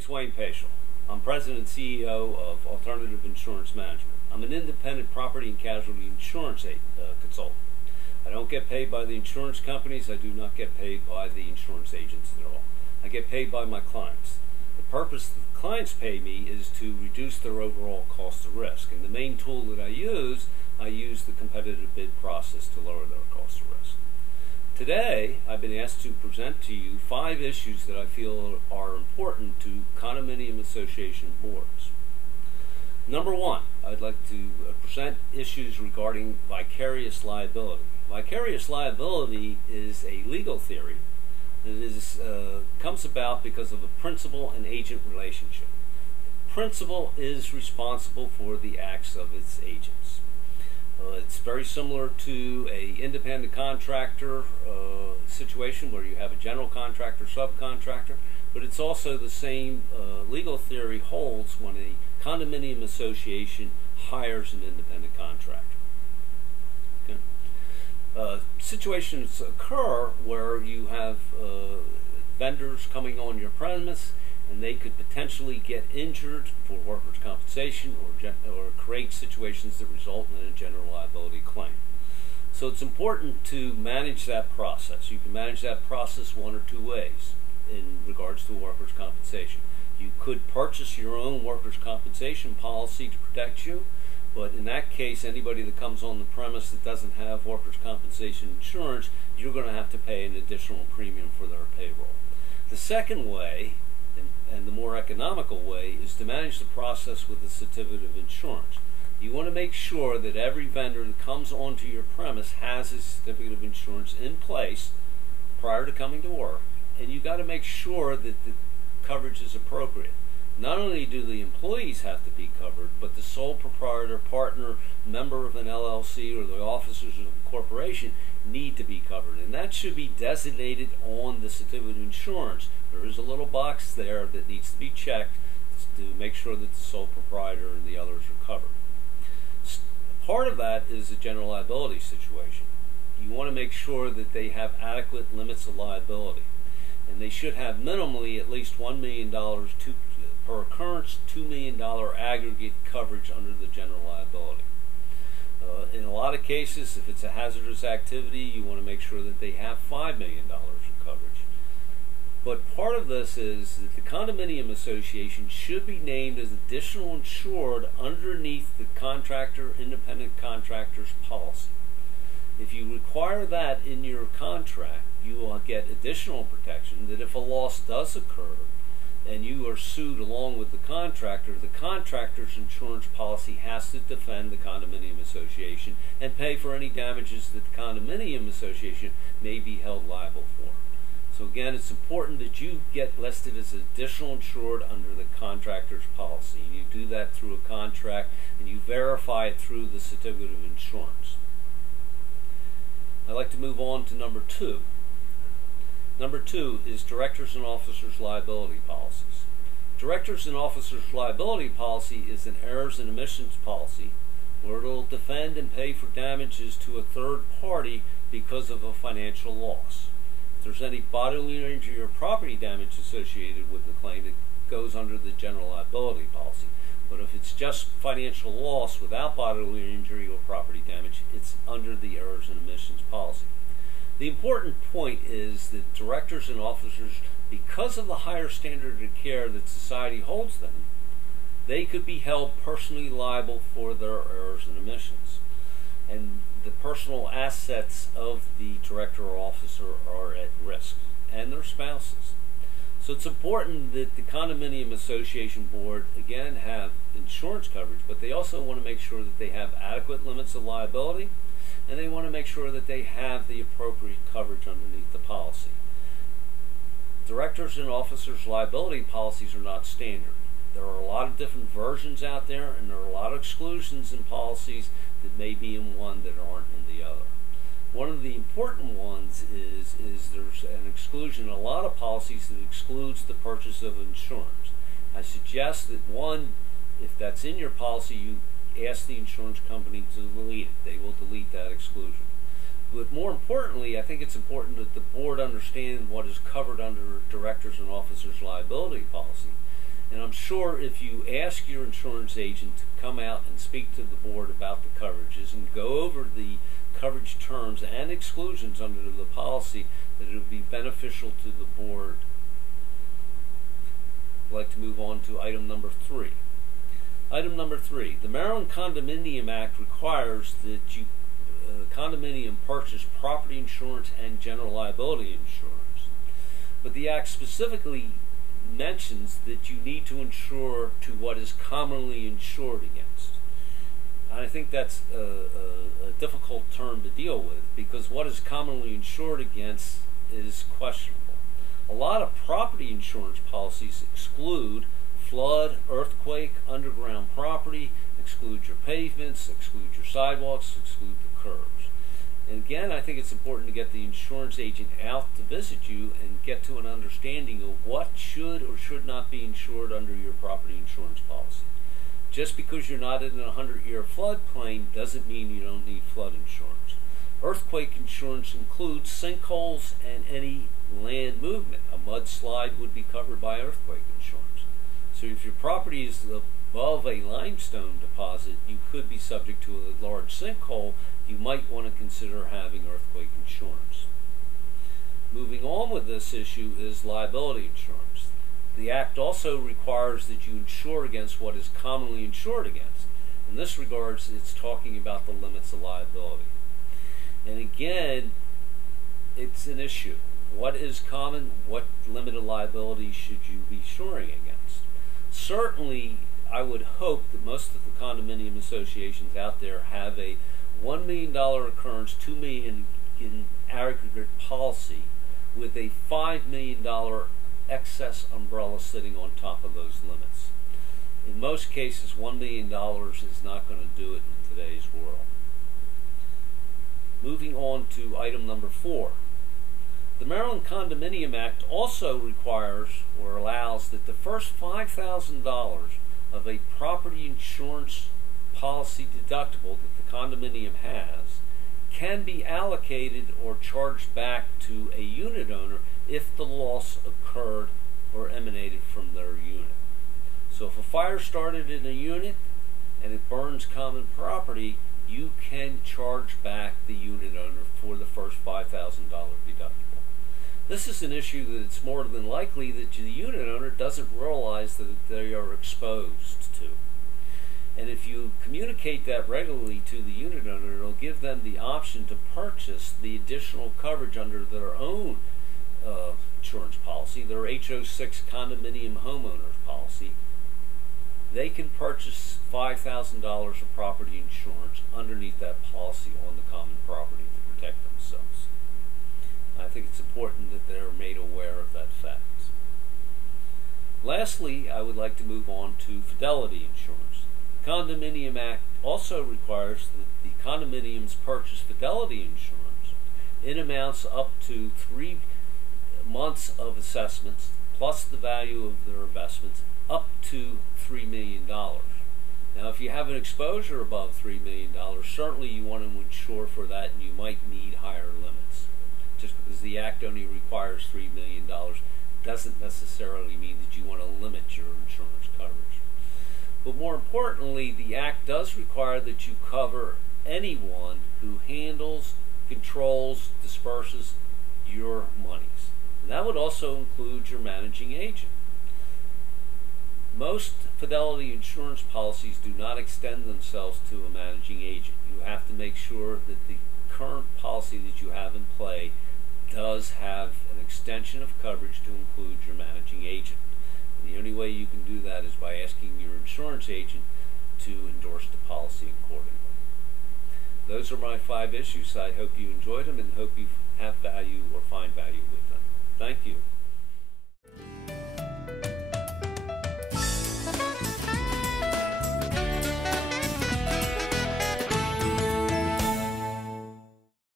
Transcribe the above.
name's Wayne Pachol. I'm President and CEO of Alternative Insurance Management. I'm an independent property and casualty insurance consultant. I don't get paid by the insurance companies. I do not get paid by the insurance agents at all. I get paid by my clients. The purpose that the clients pay me is to reduce their overall cost of risk. And the main tool that I use the competitive bid process to lower their cost of risk. Today, I've been asked to present to you 5 issues that I feel are important to condominium association boards. Number 1, I'd like to present issues regarding vicarious liability. Vicarious liability is a legal theory that comes about because of a principal and agent relationship. The principal is responsible for the acts of its agents. It's very similar to an independent contractor situation where you have a general contractor, subcontractor, but it's also the same legal theory holds when a condominium association hires an independent contractor. Okay. Situations occur where you have vendors coming on your premise, and they could potentially get injured for workers' compensation or create situations that result in a general liability claim. So it's important to manage that process. You can manage that process one or two ways in regards to workers' compensation. You could purchase your own workers' compensation policy to protect you, but in that case, anybody that comes on the premise that doesn't have workers' compensation insurance, you're going to have to pay an additional premium for their payroll. The second way, and the more economical way, is to manage the process with a certificate of insurance. You want to make sure that every vendor that comes onto your premise has a certificate of insurance in place prior to coming to work, and you've got to make sure that the coverage is appropriate. Not only do the employees have to be covered, but the sole proprietor, partner, member of an LLC, or the officers of the corporation need to be covered, and that should be designated on the certificate of insurance. There is a little box there that needs to be checked to make sure that the sole proprietor and the others are covered. Part of that is a general liability situation. You want to make sure that they have adequate limits of liability, and they should have minimally at least $1 million per occurrence, $2 million aggregate coverage under the general liability. In a lot of cases, if it's a hazardous activity, you want to make sure that they have $5 million of coverage. But part of this is that the condominium association should be named as additional insured underneath the independent contractor's policy. If you require that in your contract, you will get additional protection that if a loss does occur and you are sued along with the contractor's insurance policy has to defend the condominium association and pay for any damages that the condominium association may be held liable for. So again, it's important that you get listed as additional insured under the contractor's policy. You do that through a contract, and you verify it through the certificate of insurance. I'd like to move on to number 2. Number 2 is directors and officers liability policies. Directors and officers liability policy is an errors and omissions policy where it will defend and pay for damages to a third party because of a financial loss. If there's any bodily injury or property damage associated with the claim, it goes under the general liability policy. But if it's just financial loss without bodily injury or property damage, it's under the errors and omissions policy. The important point is that directors and officers, because of the higher standard of care that society holds them, they could be held personally liable for their errors and omissions. And the personal assets of the director or officer are at risk, and their spouses. So it's important that the condominium association board, again, have insurance coverage, but they also want to make sure that they have adequate limits of liability, and they want to make sure that they have the appropriate coverage underneath the policy. Directors and officers liability policies are not standard. There are a lot of different versions out there, and there are a lot of exclusions in policies that may be in one that aren't in the other. One of the important ones is there's an exclusion in a lot of policies that excludes the purchase of insurance. I suggest that one, if that's in your policy, you ask the insurance company to delete it. They will delete that exclusion. But more importantly, I think it's important that the board understand what is covered under directors and officers liability policy. And I'm sure if you ask your insurance agent to come out and speak to the board about the coverages and go over the coverage terms and exclusions under the policy, that it would be beneficial to the board. I'd like to move on to item number 3. Item number 3, the Maryland Condominium Act requires that you condominium purchase property insurance and general liability insurance. But the Act specifically mentions that you need to insure to what is commonly insured against. And I think that's a difficult term to deal with, because what is commonly insured against is questionable. A lot of property insurance policies exclude flood, earthquake, underground property, exclude your pavements, exclude your sidewalks, exclude the curbs. And again, I think it's important to get the insurance agent out to visit you and get to an understanding of what should or should not be insured under your property insurance policy. Just because you're not in a 100-year floodplain doesn't mean you don't need flood insurance. Earthquake insurance includes sinkholes and any land movement. A mudslide would be covered by earthquake insurance. So if your property is above a limestone deposit, you could be subject to a large sinkhole. You might want to consider having earthquake insurance. Moving on with this issue is liability insurance. The Act also requires that you insure against what is commonly insured against. In this regards, it's talking about the limits of liability. And again, it's an issue. What is common? What limit of liability should you be insuring against? Certainly, I would hope that most of the condominium associations out there have a $1 million occurrence, $2 million in aggregate policy with a $5 million excess umbrella sitting on top of those limits. In most cases, $1 million is not going to do it in today's world. Moving on to item number 4. The Maryland Condominium Act also requires or allows that the first $5,000 of a property insurance policy deductible that the condominium has can be allocated or charged back to a unit owner if the loss occurred or emanated from their unit. So if a fire started in a unit and it burns common property, you can charge back the unit owner for the first $5,000 deductible. This is an issue that it's more than likely that the unit owner doesn't realize that they are exposed to. And if you communicate that regularly to the unit owner, it'll give them the option to purchase the additional coverage under their own insurance policy, their HO6 condominium homeowners policy. They can purchase $5,000 of property insurance underneath that policy on the common property to protect themselves. I think it's important that they're made aware of that fact. Lastly, I would like to move on to fidelity insurance. The Condominium Act also requires that the condominiums purchase fidelity insurance in amounts up to 3 months of assessments plus the value of their investments up to $3 million. Now, if you have an exposure above $3 million, certainly you want to insure for that, and you might need higher limits. Just because the Act only requires $3 million doesn't necessarily mean that you want to limit your insurance coverage. But more importantly, the Act does require that you cover anyone who handles, controls, disperses your monies. And that would also include your managing agent. Most fidelity insurance policies do not extend themselves to a managing agent. You have to make sure that the current policy that you have in play does have an extension of coverage to include your managing agent. And the only way you can do that is by asking your insurance agent to endorse the policy accordingly. Those are my 5 issues. I hope you enjoyed them and hope you have value or find value with them.